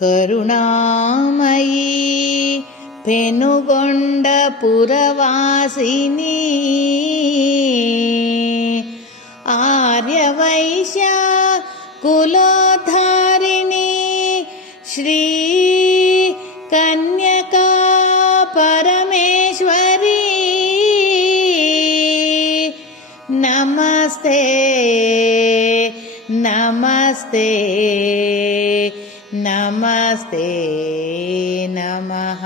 ಕರುಣಾಮಯಿ ಪೆನುಗೊಂಡ ಪುರವಾಸಿನಿ ಆರ್ಯವೈಶ್ಯ ಕುಲೋದ್ಧಾರಿಣಿ ಶ್ರೀ ಕನ್ಯಕಾ ಪರಮೇಶ್ವರಿ ನಮಸ್ತೆ ನಮಸ್ತೆ ನಮಸ್ತೆ ನಮಃ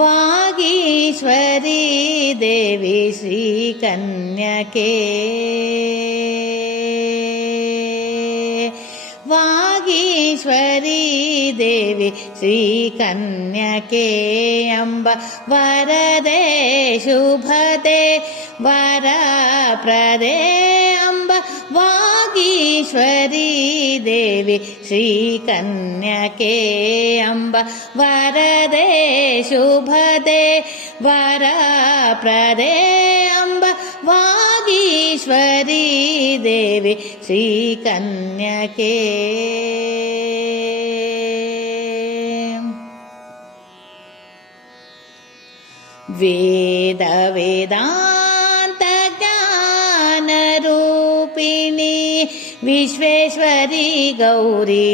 ವಾಗೀಶ್ವರಿ ದೇವಿ ಶ್ರೀ ಕನ್ಯಕೆ ವಾಗೀಶ್ವರಿ ದೇವಿ ಶ್ರೀ ಕನ್ಯಕೆ ಅಂಬ ವರದೆ ಶುಭದೆ ವರಪ್ರದೆ ಅಂಬ ವಾಗೀಶ್ವರಿ ದೇವಿ ಶ್ರೀ ಕನ್ಯಕೆ ಅಂಬ ವರದೆ ಶುಭದೆ ವರಪ್ರದೆ ಅಂಬ ವಾಗೀಶ್ವರಿ ದೇವಿ ಶ್ರೀ ಕನ್ಯಕೆ ವೇದ ವೇದಾಂತ ಜ್ಞಾನ ರೂಪಿಣಿ ವಿಶ್ವೇಶ್ವರಿ ಗೌರಿ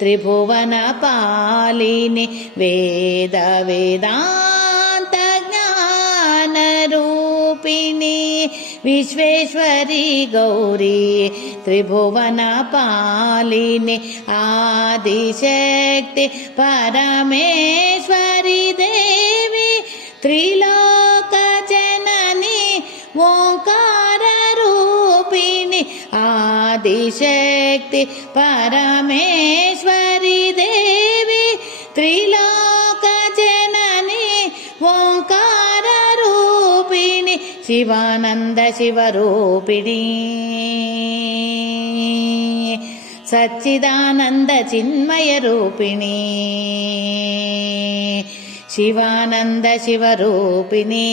ತ್ರಿಭುವನ ಪಾಲಿನಿ ವೇದ ವೇದಾಂತ ಜ್ಞಾನ ರೂಪಿಣಿ ವಿಶ್ವೇಶ್ವರಿ ಗೌರಿ ತ್ರಿಭುವನ ಪಾಲಿನಿ ಆದಿಶಕ್ತಿ ಪರಮೇಶ್ವರಿ ದೇವಿ ತ್ರಿಲೋಕ ಜನನಿ ಓಂಕಾರ ರೂಪಿಣಿ ಆದಿಶಕ್ತಿ ಪರಮೇಶ್ವರಿ ದೇವಿ ತ್ರಿಲೋಕ ಜನನಿ ಓಂಕಾರ ರೂಪಿಣಿ ಶಿವಾನಂದ ಶಿವರೂಪಿಣಿ ಸಚ್ಚಿದಾನಂದ ಚಿನ್ಮಯ ರೂಪಿಣಿ ಶಿವಾನಂದ ಶಿವರೂಪಿಣಿ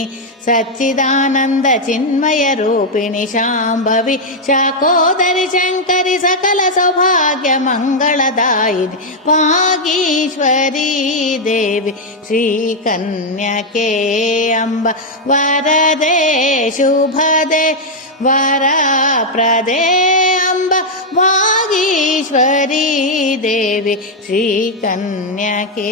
ಸಚ್ಚಿದಾನಂದ ಚಿನ್ಮಯ ರೂಪಿಣಿ ಶಾಂಭವಿ ಶಾಕೋದರಿ ಶಂಕರಿ ಸಕಲ ಸೌಭಾಗ್ಯ ಮಂಗಳದಾಯಿನಿ ವಾಗೀಶ್ವರಿ ದೇವಿ ಶ್ರೀ ಕನ್ಯಕೆ ಅಂಬ ವರದೆ ಶುಭದೆ ವರಪ್ರದೆ ಅಂಬ ವಾಗೀಶ್ವರಿ ದೇವಿ ಶ್ರೀ ಕನ್ಯಕೆ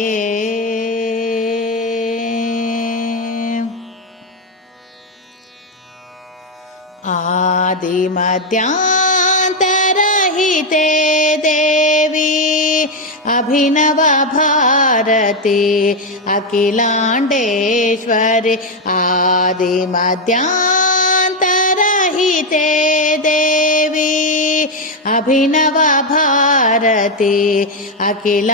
ಆದಿಮಧ್ಯಾಂತರಹಿತೆ ದೇವಿ ಅಭಿನವ ಭಾರತಿ ಅಖಿಲಾಂಡೇಶ್ವರಿ ಆದಿಮಧ್ಯಾಂತರಹಿತೆ ದೇವಿ ಅಭಿನವ ಭಾರತಿ ಅಖಿಲಾಂಡೇಶ್ವರಿ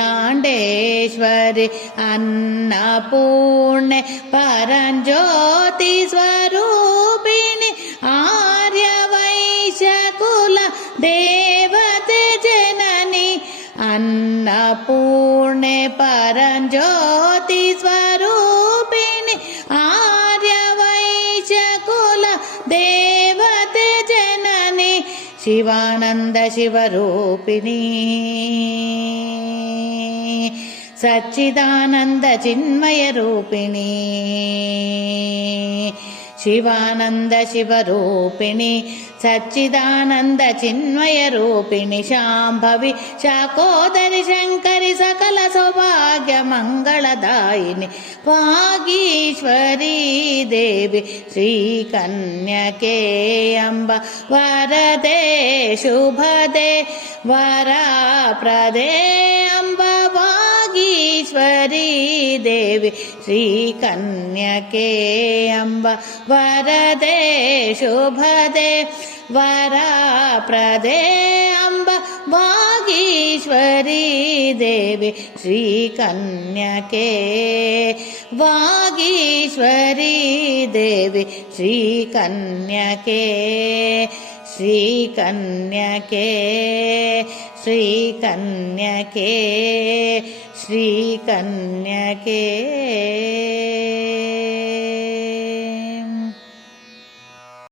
ಅನ್ನಪೂರ್ಣೆ ಪರಂಜ್ಯೋತಿ ಸ್ವರೂಪಿಣಿ ಆರ್ಯವೈಶ್ಯ ಕುಲ ದೇವತೆ ಜನನಿ ಅನ್ನಪೂರ್ಣೆ ಪರಂಜ್ಯೋತಿ ಸ್ವರೂಪಿಣಿ ಆರ್ಯವೈಶ್ಯ ಕುಲ ದೇವತೆ ಜನನಿ ಶಿವಾನಂದ ಶಿವರೂಪಿಣಿ ಸಚ್ಚಿದಾನಂದ ಚಿನ್ಮಯ ರೂಪಿಣಿ ಶಿವಾನಂದ ಶಿವರೂಪಿಣಿ ಸಚ್ಚಿದಾನಂದ ಚಿನ್ಮಯ ರೂಪಿಣಿ ಶಾಂಭವಿ ಶಾಕೋದರಿ ಶಂಕರಿ ಸಕಲ ಸೌಭಾಗ್ಯ ಮಂಗಳದಾಯಿನಿ ವಾಗೀಶ್ವರಿ ದೇವಿ ಶ್ರೀ ಕನ್ಯಕೆ ಅಂಬ ವರದೆ ಶುಭದೆ ವರಪ್ರದೆ ಅಂಬ ವಾಗೀಶ್ವರಿ ದೇವಿ ಶ್ರೀ ಕನ್ಯಕೆ ಅಂಬ ವರದೆ ಶುಭದೆ ವರಪ್ರದೆ ಅಂಬ ವಾಗೀಶ್ವರಿ ದೇವಿ ಶ್ರೀ ಕನ್ಯಕೆ ವಾಗೀಶ್ವರಿ ದೇವಿ ಶ್ರೀ ಕನ್ಯಕೆ ಶ್ರೀ ಕನ್ಯಕೆ ಶ್ರೀ ಕನ್ಯಕೆ ಶ್ರೀ ಕನ್ಯಕೆ